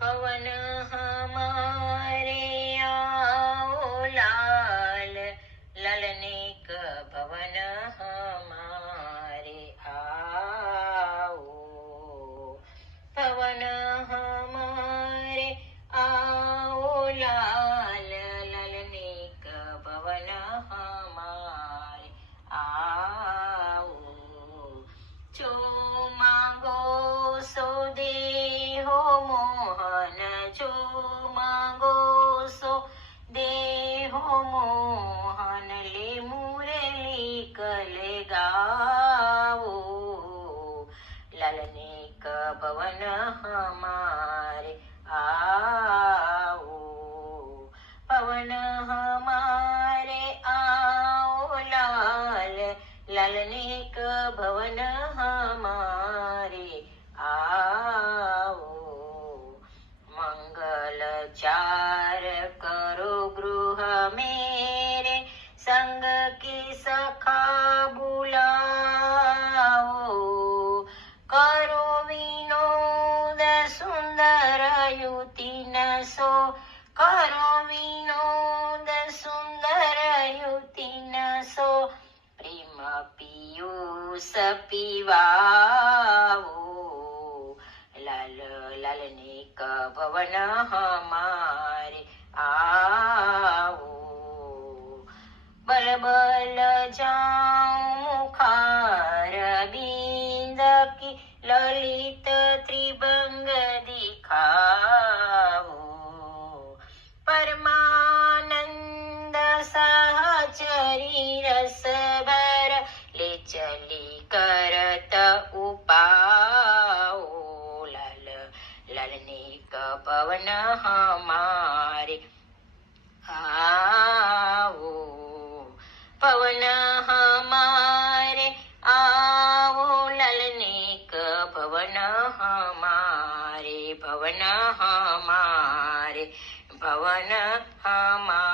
पवन हमारे आओ लाल, ललने का भवन हमारे आओ। पवन हमारे आओ लाल, ललने का भवन हमारे आओ। जो मांगो सो दे हो मोहन, जो मांगो सो दे हो मोहन, ले मुरली कल गाओ। ललने का भवन हमारे आओ। पवन हमारे आओ लाल, ललने का भवन हमारे आओ। मंगल चार करो गृह मेरे, संग के सखा बुलाओ। करो विनोद सुंदर युति न सो, करो विनोद सुंदर युति न सो, प्रेम पीयूष पीवाओ। लाल ललने का भवन हमारे आओ। बल बल जाऊं मुखार बिंद की, ललित त्रिभंग दिखाओ। परमानंद सहचरी रस भर, ले चली करत उपाओ। लाल ललने का भवन हमारे आओ। पवन हमारे आओ, ललने का भवन हमारे, भवन हमारे, भवन हमारे।